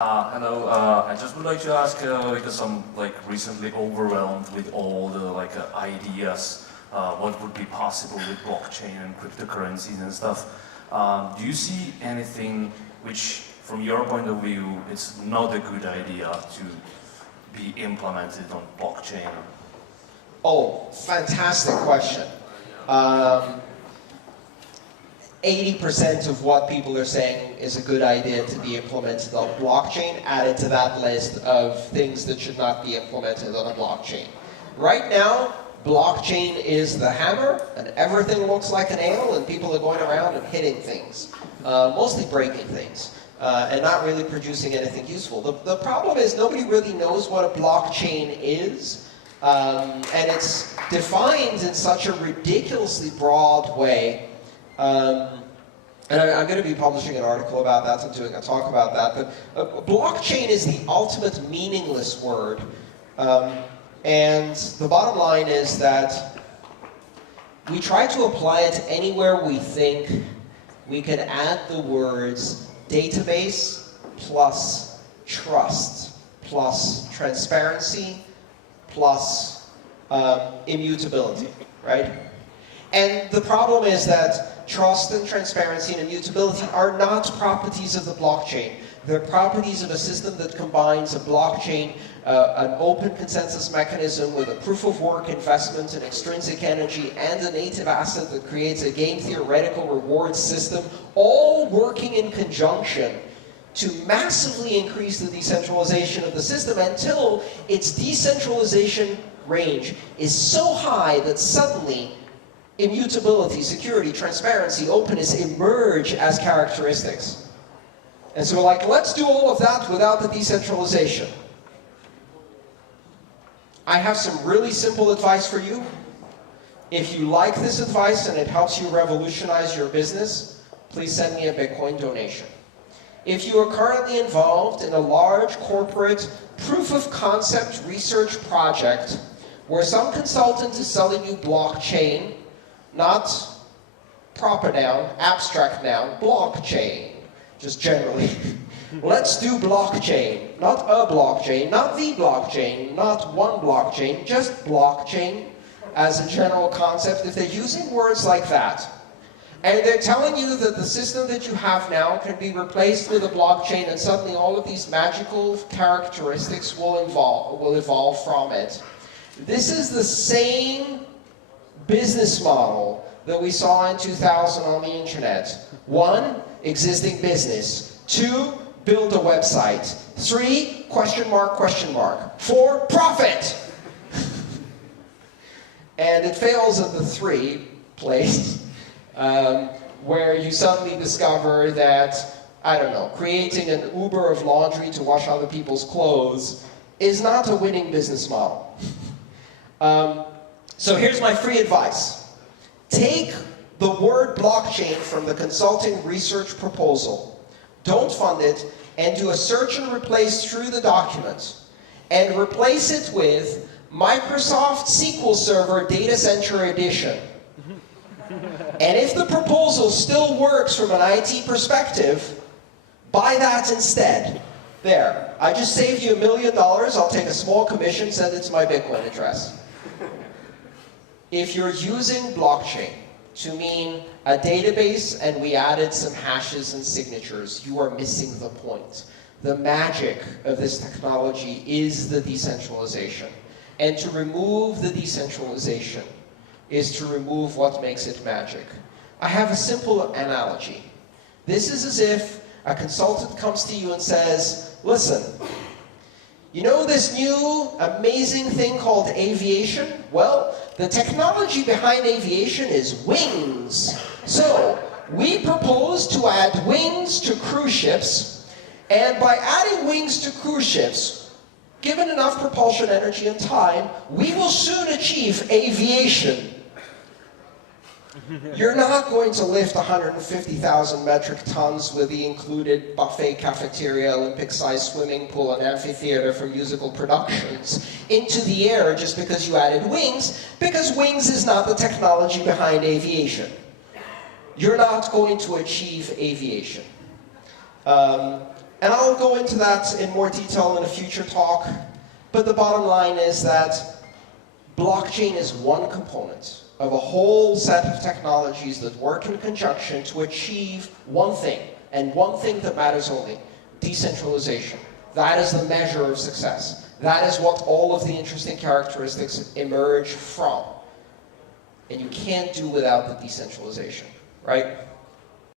Hello. I just would like to ask because I'm recently overwhelmed with all the ideas. What would be possible with blockchain and cryptocurrencies and stuff? Do you see anything which, from your point of view, it's not a good idea to be implemented on blockchain? Oh, fantastic question. 80% of what people are saying is a good idea to be implemented on blockchain, added to that list of things that should not be implemented on a blockchain. Right now, blockchain is the hammer, and everything looks like a nail, and people are going around and hitting things, mostly breaking things, and not really producing anything useful. The problem is nobody really knows what a blockchain is, and it's defined in such a ridiculously broad way. And I'm going to be publishing an article about that, and doing a talk about that, but blockchain is the ultimate meaningless word. And the bottom line is that we try to apply it anywhere we think we can add the words database plus trust plus transparency plus immutability, right? And the problem is that trust and transparency and immutability are not properties of the blockchain. They're properties of a system that combines a blockchain, an open consensus mechanism with a proof of work investment and extrinsic energy, and a native asset that creates a game theoretical reward system, all working in conjunction to massively increase the decentralization of the system until its decentralization range is so high that suddenly immutability, security, transparency, openness emerge as characteristics. And so we're like, let's do all of that without the decentralization. I have some really simple advice for you. If you like this advice and it helps you revolutionize your business, please send me a Bitcoin donation. If you are currently involved in a large corporate proof of concept research project where some consultant is selling you blockchain, not proper noun, abstract noun, blockchain, just generally. Let's do blockchain, not a blockchain, not the blockchain, not one blockchain, just blockchain as a general concept. If they're using words like that, and they're telling you that the system that you have now can be replaced with a blockchain and suddenly all of these magical characteristics will evolve from it. This is the same business model that we saw in 2000 on the internet. 1, existing business. 2, build a website. 3, question mark, question mark. 4, profit! And it fails at the 3 place, where you suddenly discover that, I don't know, creating an Uber of laundry to wash other people's clothes is not a winning business model. So here's my free advice. Take the word blockchain from the consulting research proposal. Don't fund it, and do a search and replace through the document. And replace it with Microsoft SQL Server Data Center Edition. And if the proposal still works from an IT perspective, buy that instead. There. I just saved you $1 million. I'll take a small commission, send it to my Bitcoin address. If you're using blockchain to mean a database and we added some hashes and signatures, you are missing the point. The magic of this technology is the decentralization. And to remove the decentralization is to remove what makes it magic. I have a simple analogy. This is as if a consultant comes to you and says, listen, you know this new amazing thing called aviation? Well, the technology behind aviation is wings. So, we propose to add wings to cruise ships, and by adding wings to cruise ships, given enough propulsion energy and time, we will soon achieve aviation. You're not going to lift 150,000 metric tons with the included buffet cafeteria, Olympic-sized swimming pool, and amphitheater for musical productions into the air just because you added wings, because wings is not the technology behind aviation. You're not going to achieve aviation. And I'll go into that in more detail in a future talk, but the bottom line is that blockchain is one component of a whole set of technologies that work in conjunction to achieve one thing, and one thing that matters only: decentralization. That is the measure of success. That is what all of the interesting characteristics emerge from. And you can't do without the decentralization, right?